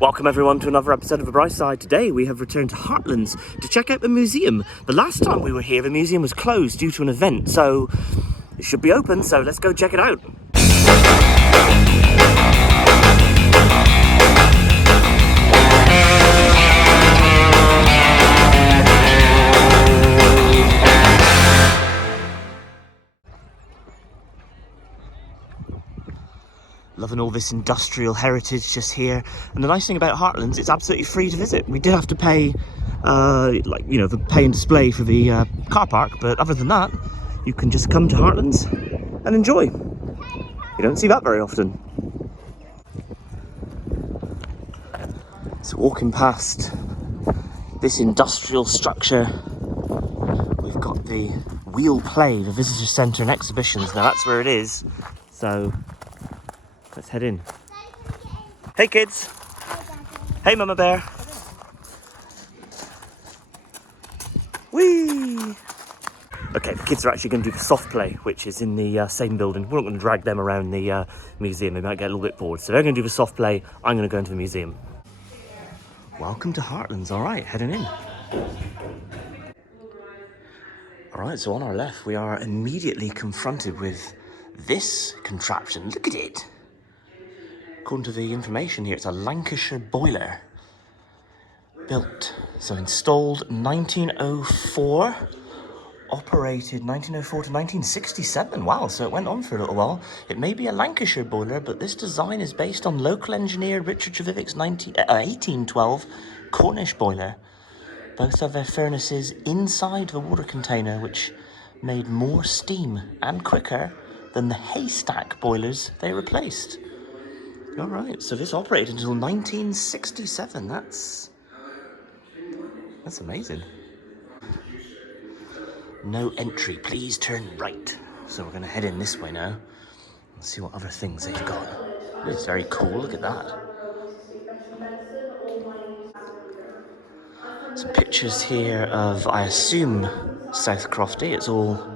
Welcome everyone to another episode of The Bright Side. Today we have returned to Heartlands to check out the museum. The last time we were here, the museum was closed due to an event, so it should be open, so let's go check it out. Loving all this industrial heritage just here. And the nice thing about Heartlands, it's absolutely free to visit. We did have to pay, the pay and display for the car park, but other than that, you can just come to Heartlands and enjoy. You don't see that very often. So walking past this industrial structure, we've got the Wheel Play, the visitor centre and exhibitions. Now that's where it is. So let's head in. Hey kids. Hey Mama Bear. Whee! Okay, the kids are actually going to do the soft play, which is in the same building. We're not going to drag them around the museum. They might get a little bit bored. So they're going to do the soft play. I'm going to go into the museum. Welcome to Heartlands. All right, heading in. All right, so on our left, we are immediately confronted with this contraption. Look at it. According to the information here, it's a Lancashire boiler. Built, so installed 1904, operated 1904 to 1967. Wow, so it went on for a little while. It may be a Lancashire boiler, but this design is based on local engineer Richard Trevithick's 1812 Cornish boiler. Both have their furnaces inside the water container, which made more steam and quicker than the haystack boilers they replaced. All right, so this operated until 1967. That's amazing. No entry, please turn right. So we're going to head in this way now and see what other things they've got. It's very cool, look at that. Some pictures here of, I assume, South Crofty. It's all...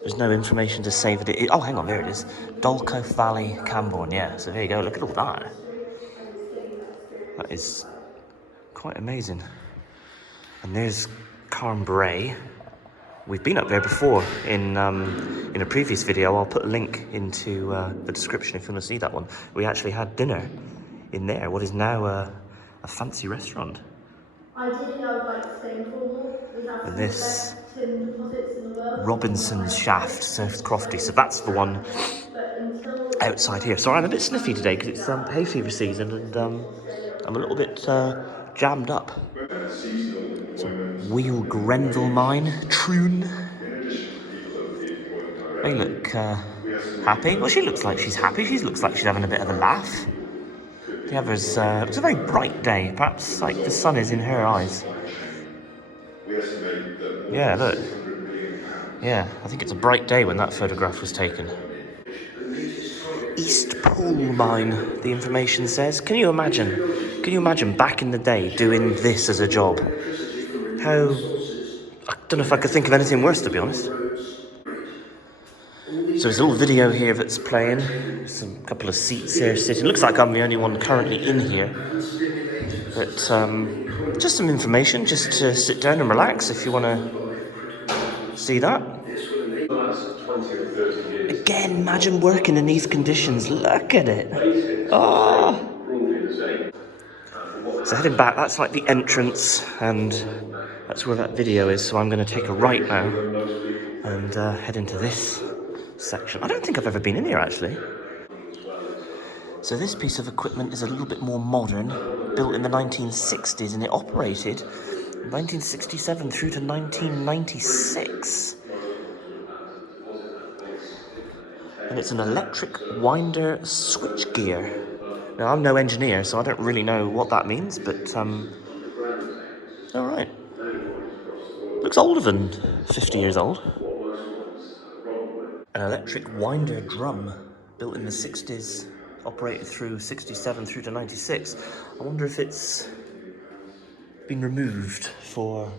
There's no information to say that it... Oh, hang on, there it is. Dolcoath Valley, Camborne, yeah. So there you go, look at all that. That is quite amazing. And there's Carn Brea. We've been up there before in a previous video. I'll put a link into the description if you want to see that one. We actually had dinner in there, what is now a fancy restaurant. Ideally, I would like to stay in Cornwall. We have some of the best tin deposits in the world. Robinson's Shaft, South Crofty. So that's the one outside here. Sorry, I'm a bit sniffy today because it's hay fever season and I'm a little bit jammed up. So Wheel Grenville Mine, Troon. They look happy. Well, she looks like she's happy. She looks like she's having a bit of a laugh. The others, it's a very bright day. Perhaps like the sun is in her eyes. Yeah, look. Yeah, I think it's a bright day when that photograph was taken. East Pool Mine, the information says. Can you imagine back in the day doing this as a job? How... I don't know if I could think of anything worse, to be honest. So there's a little video here that's playing. There's a couple of seats here sitting. Looks like I'm the only one currently in here. But just some information, just to sit down and relax if you want to see that. Again, imagine working in these conditions. Look at it. Oh. So heading back, that's like the entrance, and that's where that video is. So I'm going to take a right now and head into this section. I don't think I've ever been in here, actually. So this piece of equipment is a little bit more modern, built in the 1960s, and it operated 1967 through to 1996. And it's an electric winder switchgear. Now, I'm no engineer, so I don't really know what that means, but, all right. Looks older than 50 years old. An electric winder drum, built in the 60s, operated through 67 through to 96. I wonder if it's been removed for,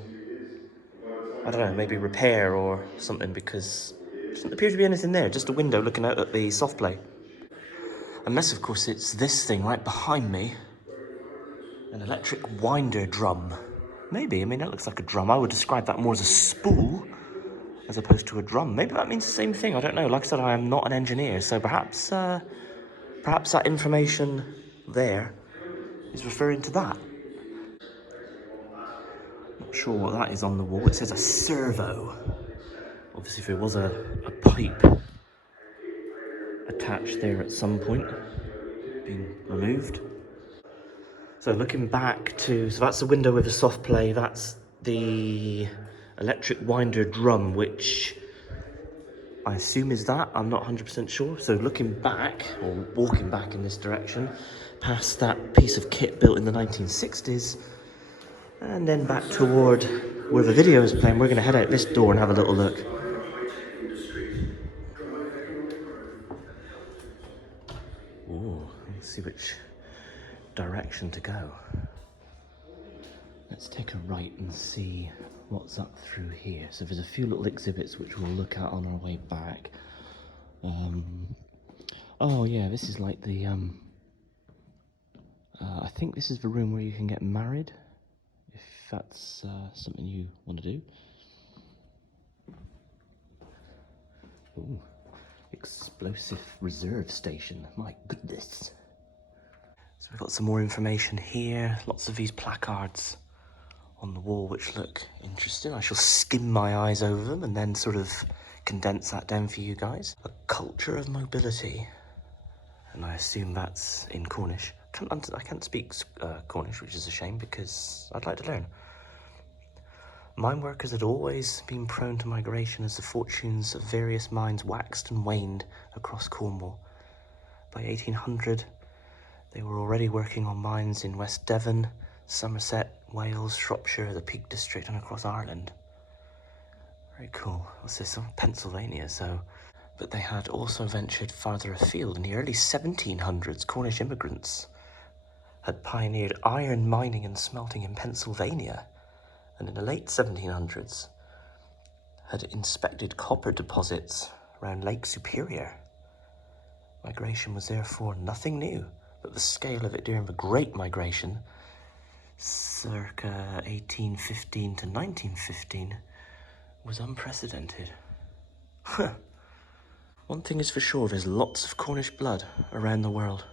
I don't know, maybe repair or something, because there doesn't appear to be anything there, just a window looking out at the soft play. Unless, of course, it's this thing right behind me. An electric winder drum. Maybe, I mean, that looks like a drum. I would describe that more as a spool as opposed to a drum. Maybe that means the same thing, I don't know. Like I said, I am not an engineer, so perhaps that information there is referring to that. Not sure what that is on the wall. It says a servo. Obviously, if there was a pipe attached there at some point, being removed. So looking back to, so that's the window with the soft play, that's the electric winder drum, which I assume is that, I'm not 100% sure. So looking back, or walking back in this direction, past that piece of kit built in the 1960s, and then back toward where the video is playing, we're going to head out this door and have a little look. Ooh, let's see which direction to go. Let's take a right and see what's up through here. So there's a few little exhibits which we'll look at on our way back. Oh yeah, this is like the, I think this is the room where you can get married, if that's something you want to do. Ooh, explosive reserve station, my goodness. So we've got some more information here, lots of these placards on the wall which look interesting. I shall skim my eyes over them and then sort of condense that down for you guys. A culture of mobility, and I assume that's in Cornish. I can't speak Cornish, which is a shame because I'd like to learn. Mine workers had always been prone to migration as the fortunes of various mines waxed and waned across Cornwall. By 1800, they were already working on mines in West Devon, Somerset, Wales, Shropshire, the Peak District, and across Ireland. Very cool. What's this? Oh, Pennsylvania, so... But they had also ventured farther afield. In the early 1700s, Cornish immigrants had pioneered iron mining and smelting in Pennsylvania, and in the late 1700s had inspected copper deposits around Lake Superior. Migration was therefore nothing new, but the scale of it during the Great Migration, circa 1815 to 1915, was unprecedented. One thing is for sure, there's lots of Cornish blood around the world.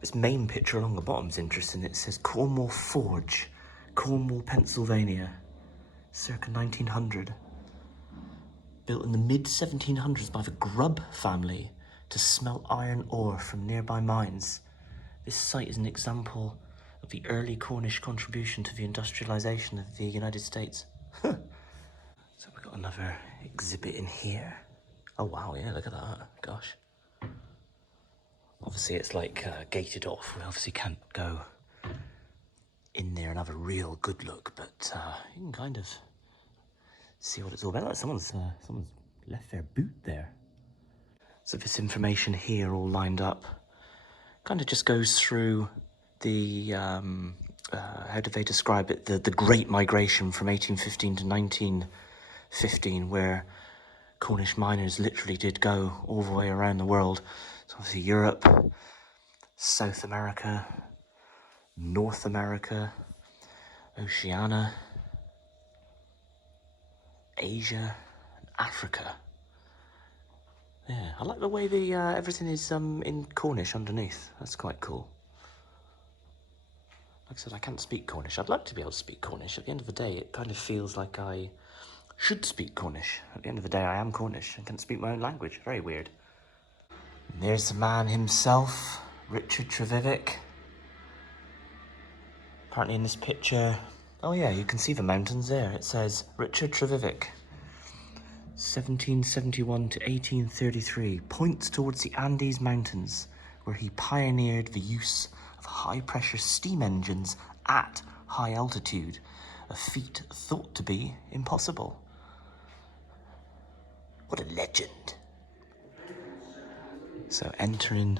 This main picture along the bottom is interesting. It says Cornwall Forge, Cornwall, Pennsylvania, circa 1900. Built in the mid-1700s by the Grubb family to smelt iron ore from nearby mines. This site is an example of the early Cornish contribution to the industrialization of the United States. So we've got another exhibit in here. Oh wow, yeah, look at that, gosh. Obviously it's like gated off. We obviously can't go in there and have a real good look, but you can kind of see what it's all about. Like someone's left their boot there. So this information here all lined up kind of just goes through the, how do they describe it? The Great Migration from 1815 to 1915, where Cornish miners literally did go all the way around the world. So obviously Europe, South America, North America, Oceania, Asia, and Africa. Yeah, I like the way the everything is in Cornish underneath. That's quite cool. Like I said, I can't speak Cornish. I'd like to be able to speak Cornish. At the end of the day, it kind of feels like I should speak Cornish. At the end of the day, I am Cornish and can speak my own language. Very weird. And there's the man himself, Richard Trevithick. Apparently in this picture, oh yeah, you can see the mountains there. It says Richard Trevithick, 1771 to 1833, points towards the Andes Mountains, where he pioneered the use of high-pressure steam engines at high altitude, a feat thought to be impossible. What a legend. So entering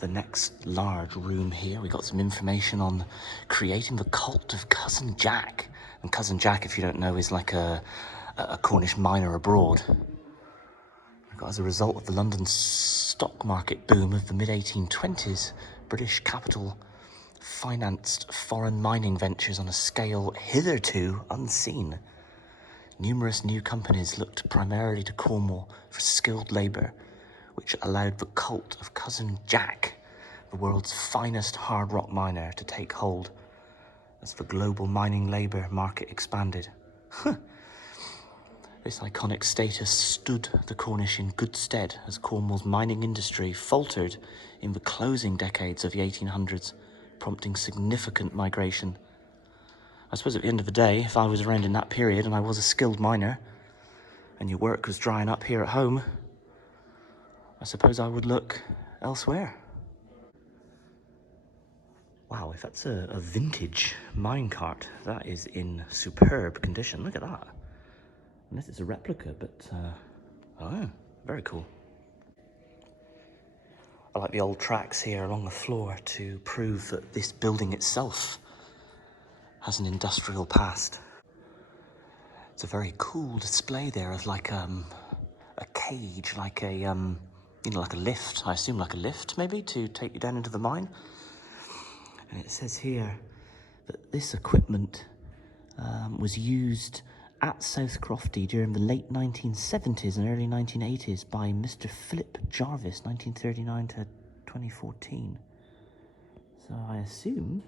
the next large room here, we got some information on creating the cult of Cousin Jack. And Cousin Jack, if you don't know, is like a Cornish miner abroad. As a result of the London stock market boom of the mid-1820s, British capital financed foreign mining ventures on a scale hitherto unseen. Numerous new companies looked primarily to Cornwall for skilled labour, which allowed the cult of Cousin Jack, the world's finest hard rock miner, to take hold as the global mining labour market expanded. This iconic status stood the Cornish in good stead as Cornwall's mining industry faltered in the closing decades of the 1800s, prompting significant migration. I suppose at the end of the day, if I was around in that period and I was a skilled miner, and your work was drying up here at home, I suppose I would look elsewhere. Wow, if that's a vintage minecart, that is in superb condition. Look at that. Unless it's a replica, but oh, very cool. I like the old tracks here along the floor to prove that this building itself has an industrial past. It's a very cool display there of like a cage, like a you know, like a lift. I assume like a lift maybe to take you down into the mine. And it says here that this equipment was used at South Crofty during the late 1970s and early 1980s by Mr. Philip Jarvis, 1939 to 2014. So I assume,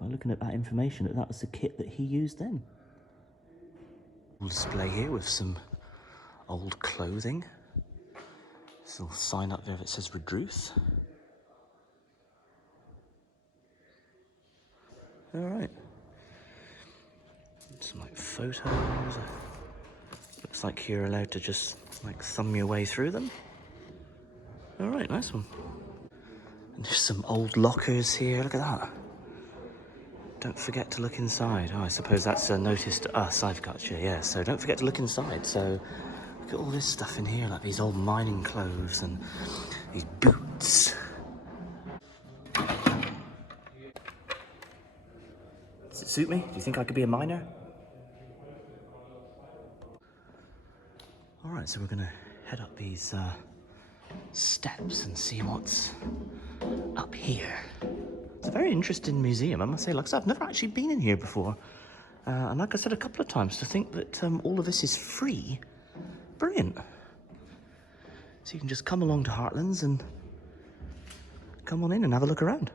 by looking at that information, that was the kit that he used then. We'll display here with some old clothing. This little sign up there that says Redruth. All right. Some like photos. Looks like you're allowed to just like thumb your way through them. All right, nice one. And there's some old lockers here. Look at that. Don't forget to look inside. Oh, I suppose that's a notice to us. I've got you, yeah. So don't forget to look inside. So look at all this stuff in here, like these old mining clothes and these boots. Does it suit me? Do you think I could be a miner? All right, so we're gonna head up these steps and see what's up here. It's a very interesting museum, I must say. Like I said, I've never actually been in here before. And like I said a couple of times, to think that all of this is free, brilliant. So you can just come along to Heartlands and come on in and have a look around.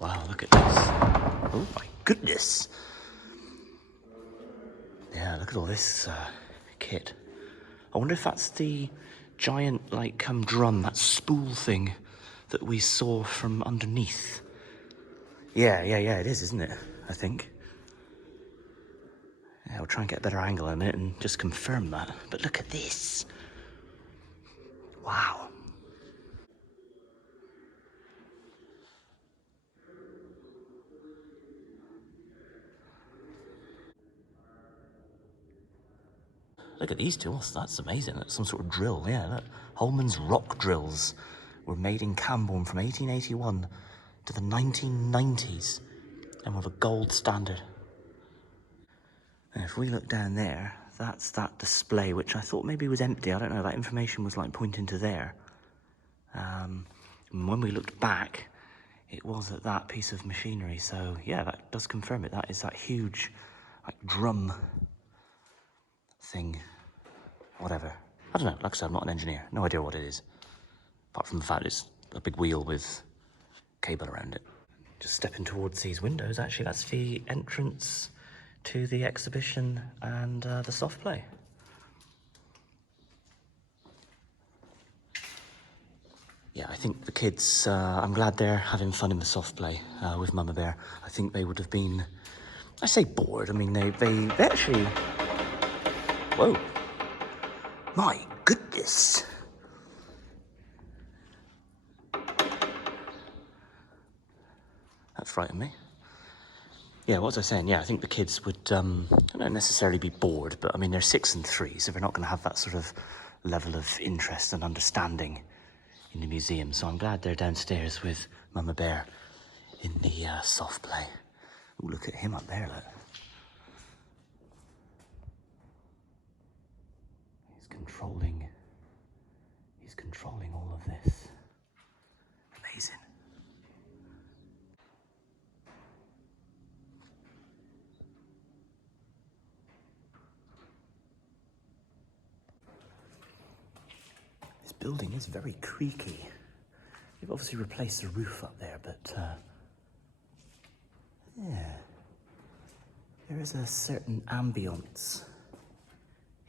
Wow, look at this. Oh my goodness. Yeah, look at all this kit. I wonder if that's the giant, like, drum, that spool thing that we saw from underneath. Yeah, it is, isn't it? I think. Yeah, we'll try and get a better angle on it and just confirm that. But look at this. Wow. Look at these tools. That's amazing. That's some sort of drill. Yeah, look. Holman's rock drills were made in Camborne from 1881 to the 1990s and were the gold standard. And if we look down there, that's that display, which I thought maybe was empty. I don't know. That information was like pointing to there. And when we looked back, it was at that piece of machinery. So yeah, that does confirm it. That is that huge, like, drum thing. Whatever. I don't know. Like I said, I'm not an engineer. No idea what it is. Apart from the fact it's a big wheel with cable around it. Just stepping towards these windows, actually, that's the entrance to the exhibition and the soft play. Yeah, I think the kids, I'm glad they're having fun in the soft play with Mama Bear. I think they would have been, I say bored, I mean, they actually, whoa, my goodness. That frightened me. Yeah, what was I saying? Yeah, I think the kids would, not necessarily be bored, but I mean, they're 6 and 3, so they're not going to have that sort of level of interest and understanding in the museum. So I'm glad they're downstairs with Mama Bear in the soft play. Ooh, look at him up there, look. controlling all of this. Amazing. This building is very creaky. They've obviously replaced the roof up there, but yeah, there is a certain ambience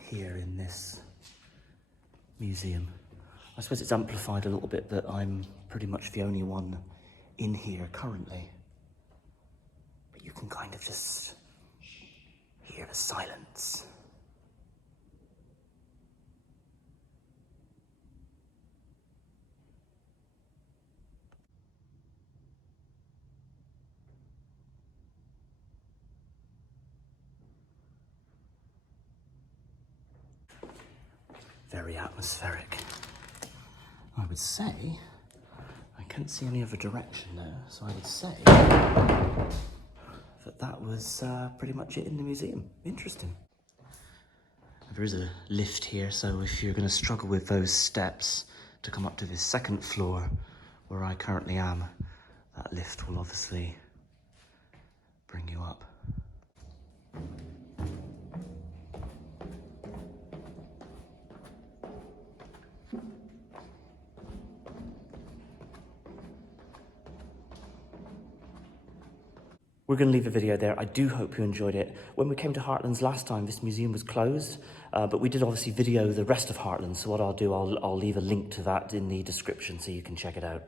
here in this museum. I suppose it's amplified a little bit that I'm pretty much the only one in here currently. But you can kind of just hear the silence. Very atmospheric. I would say, I can't see any other direction there, so I would say that was pretty much it in the museum. Interesting. There is a lift here, so if you're going to struggle with those steps to come up to this second floor where I currently am, that lift will obviously bring you up. We're going to leave the video there. I do hope you enjoyed it. When we came to Heartlands last time, this museum was closed, but we did obviously video the rest of Heartlands, so what I'll do, I'll leave a link to that in the description so you can check it out.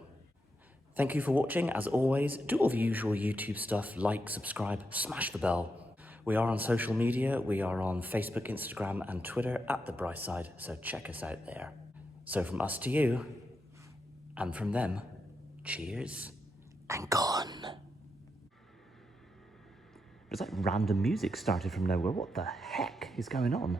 Thank you for watching. As always, do all the usual YouTube stuff, like, subscribe, smash the bell. We are on social media. We are on Facebook, Instagram, and Twitter at The Brightside, so check us out there. So from us to you, and from them, cheers and gone. There's like random music started from nowhere. What the heck is going on?